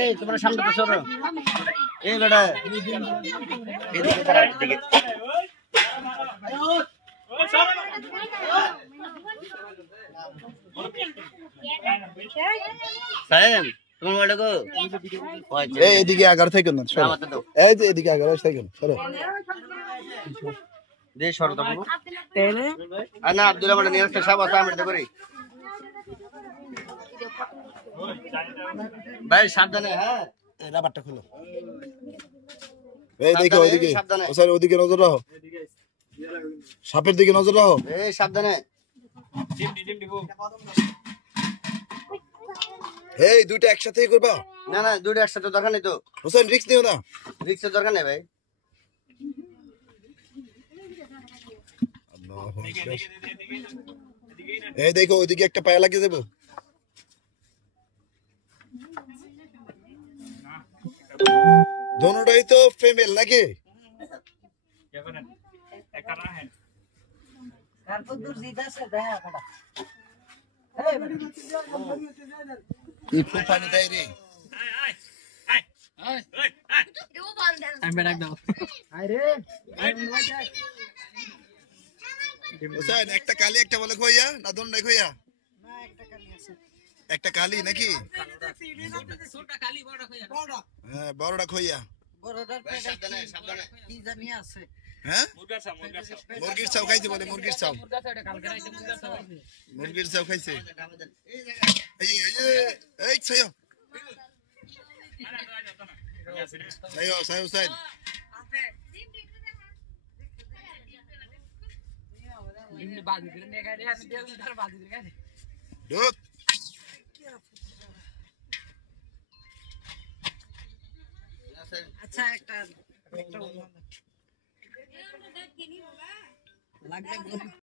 এই তোমরা সামনে তো সরো। এই বেটা এদিকে দাঁড়া এদিকে। সাহেব তোমার মোবাইলটা কো? এই এদিকে আগার থেকে না সরো। এই যে এদিকে আগার থেকে না সরো। দে সরো তো বাবু। না আব্দুল রহমান নিয়ে আসতে সব আছে আমরা করি। ভাই সাবধানে হ্যাঁ। এই রাবারটা খুলো। এই দেখো ওইদিকে। ও স্যার ওইদিকে নজর রাখো। সাপের দিকে নজর রাখো। এই সাবধানে। এই দুইটা একসাথেই করবা? না না দুটো একসাথে দরকার নেই তো। হোসেন রিস্ক নিও না। রিক্সের দরকার নেই ভাই। এই দেখো ওইদিকে একটা পায়া লাগিয়ে দেবো। দোনোটাই তো ফিমেল নাকি? পানি দেয় রে। হোসেন একটা কালি একটা বলে খইয়া না দোনটাই খইয়া? একটা কালি নাকি? হ্যাঁ বড়টা খইয়া। হ্যাঁ মুরগির চাও খাইছে বলে মুরগির চাও। মুরগির চাও খাইছে। এই ছাইও ছাইও ছাইও সাইড ঢুক। আচ্ছা একটা লাগবে